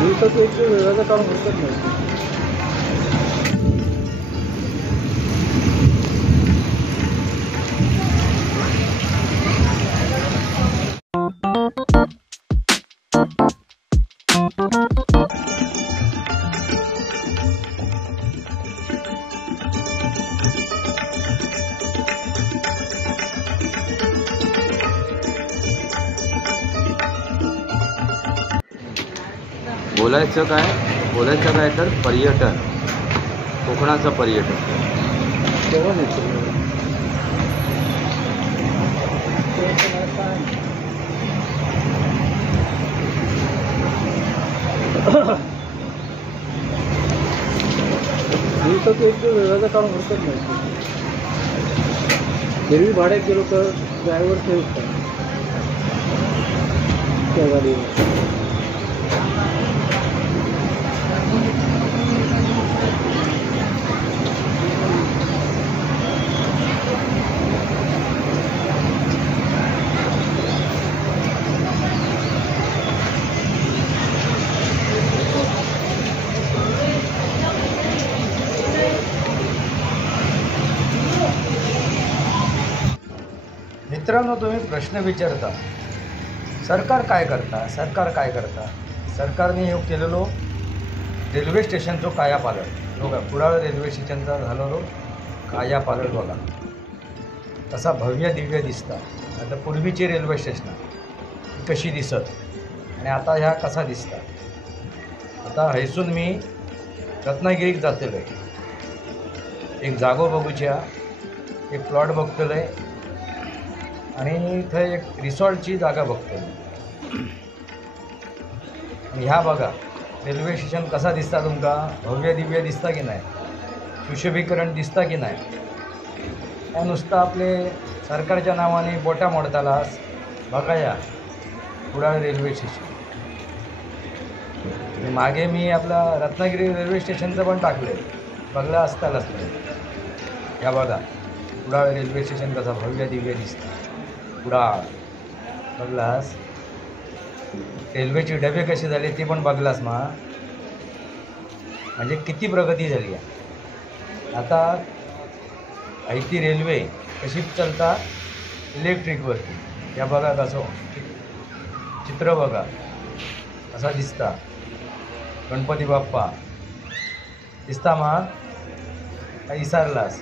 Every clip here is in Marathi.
दिवसाचं एक वेळाचं काम होतच नाही. बोलायचं काय तर पर्यटन, कोकणाचं पर्यटन जेवण येतं. दिवसाचं एक वेळाचं काम होतच नाही. एरवी भाड्यात गेलो तर ड्रायव्हर ठेवतात त्या गाडीवर. मित्रांनो, तुम्ही प्रश्न विचारता सरकार काय करता. सरकारने हे केलेलो रेल्वे स्टेशनचं कायापालट बघा. कुडाळ रेल्वे स्टेशनचा झालेलो कायापालट बघा. कसा भव्य दिव्य दिसता. आता पूर्वीची रेल्वे स्टेशन कशी दिसत आणि आता ह्या कसा दिसता. आता हैसून मी रत्नागिरीक जातलो आहे. एक जागो बघूच्या, एक प्लॉट बघतलो आहे आणि थंय एक रिसॉर्टची जागा बघतो. ह्या बघा रेल्वे स्टेशन कसा दिसता तुमका. भव्य दिव्य दिसता की नाही. सुशोभीकरण दिसता की नाही. त्या नुसतं आपले सरकारच्या नावाने बोटा मोडतालास बघा या कुडाळ रेल्वे स्टेशन. मागे मी आपला रत्नागिरी रेल्वे स्टेशनचं पण टाकलं आहे, बघलं असतालाच. ह्या बघा कुडाळ रेल्वे स्टेशन कसा भव्य दिव्य दिसतं. कुडाळ बघलास. रेल्वेचे डबे कसे झाले ते पण बघलास मा. म्हणजे किती प्रगती झाली आहे. आता ऐती रेल्वे कशी चालता इलेक्ट्रिकवरती. या बघा कसं चित्र बघा कसा दिसता. गणपती बाप्पा दिसता मा का विसरलास.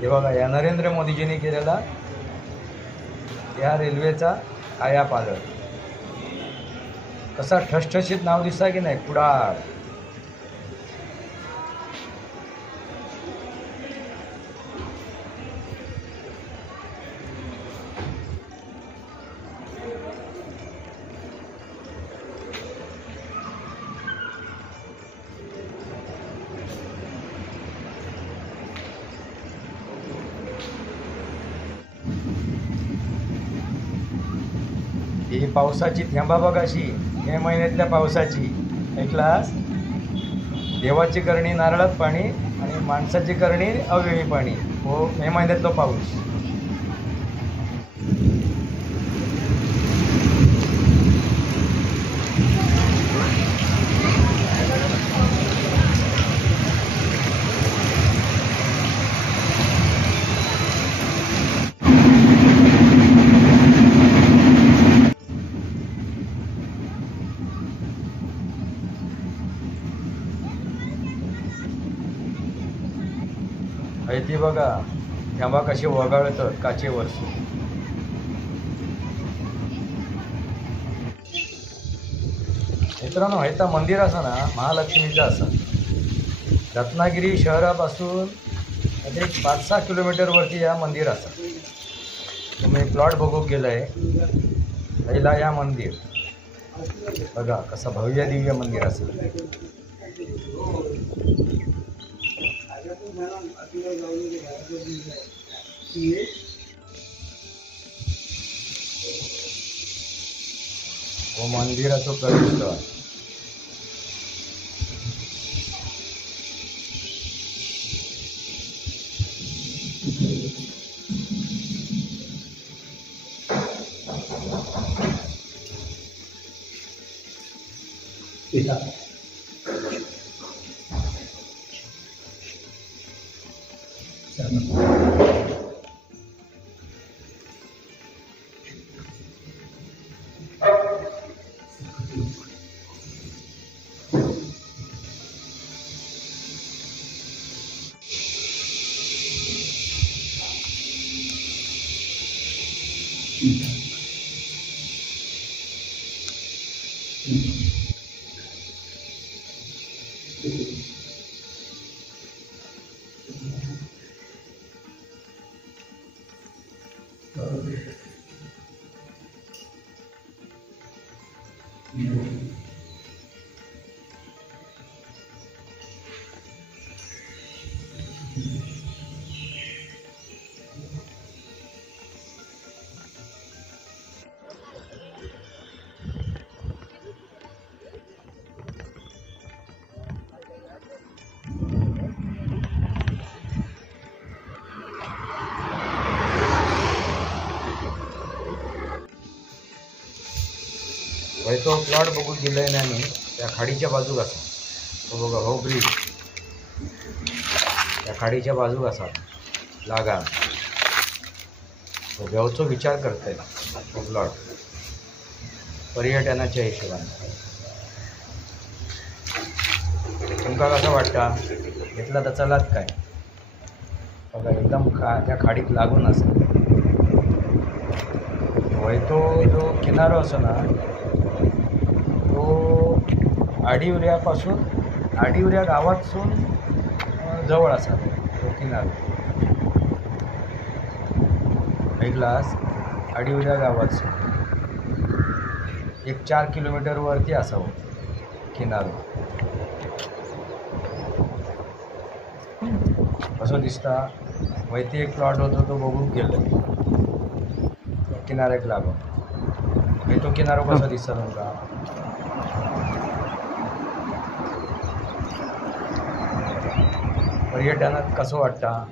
हे बघा या नरेंद्र मोदीजींनी केलेला या रेल्वेचा कायापालट. कसा ठसठशीत नाव दिसता की नाही कुडाळ. ही पावसाची थेंबा बघाशी. मे महिन्यातल्या पावसाची ऐकलास. देवाची करणी नारळात पाणी आणि माणसाची करणी अवेळी पाणी. हो मे महिन्यातला पाऊस. ती बघा थेंबा कशी वगाळतात काचेवर. मित्रांनो, हैता मंदिर असा ना महालक्ष्मीचं असा. रत्नागिरी शहरापासून एक 5-6 किलोमीटरवरती या मंदिर असा. तुम्ही प्लॉट बघू गेलाय पहिला या मंदिर बघा कसा भव्य दिव्य मंदिर असं. मंदिराचं प्रवेशद्वार तो प्लॉट बघून गेलाय ना मी त्या खाडीच्या बाजूक असा तो बघा हो ब्रिज त्या खाडीच्या बाजूक असा लागा तो देवचो विचार करतोय तो प्लॉट पर्यटनाच्या हिशोबाने तुमका कसं वाटतं घेतला तर चलात काय बघा एकदम त्या खाडीत लागून असा तो जो किनारा असो ना तो आडिवऱ्या गावातसून जवळ असा तो किनारा ऐकलास आडिवऱ्या गावातसून एक 4 किलोमीटर वरती असावं किनारो कसं दिसता वैती एक प्लॉट होतो तो बघून गेलो किनाऱ्याक लागून तो किनारो कसा दिसता तुमका पर्यटनात कसं वाटतं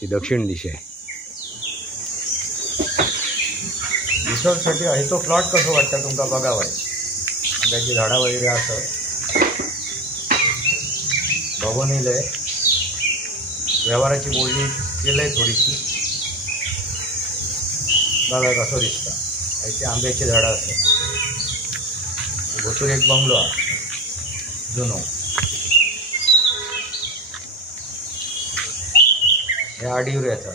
ती दक्षिण दिशा आहे रिसॉर्टसाठी आहे तो प्लॉट कसं वाटतं तुमका बघावं आंब्याची झाडं वगैरे असं बघून येईल व्यवहाराची बोलणी केलं आहे थोडीशी बघा कसं दिसतं इथे आंब्याची झाडं असतात भोतूर एक बंगलो आहे जुनो हे आडिवऱ्याचा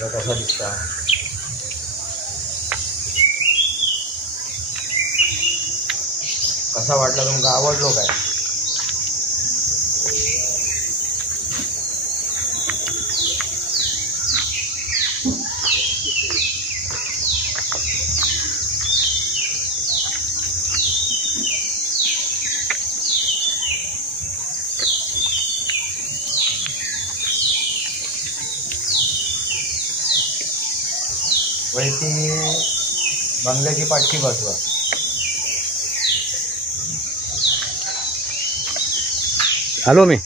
कसा दिसता कसा वाटला तुमका आवडलो काय वैती बंगल्याची पाठची बाजू आलो मी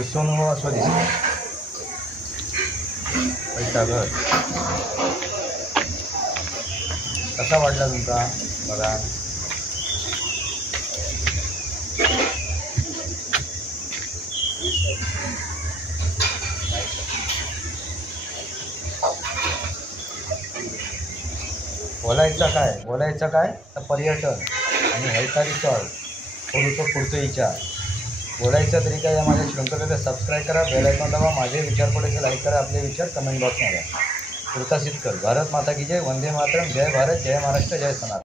दिसून असं दिसतं पैसा घर कसा वाटला तुमचा बघा. बोलायचं काय तर पर्यटन आणि हेल्थारी चढ करूचो पुढचं विचार बोलायचं तरी काय. या माझ्या श्रृंखलेला सबस्क्राईब करा, बेल आयकॉन दाबा, माझे विचार पडायचे लाईक करा, आपले विचार कमेंट बॉक्समध्ये पुरतासित कर. भारत माता की जय, वंदे मातरम, जय भारत, जय महाराष्ट्र, जय सनातन.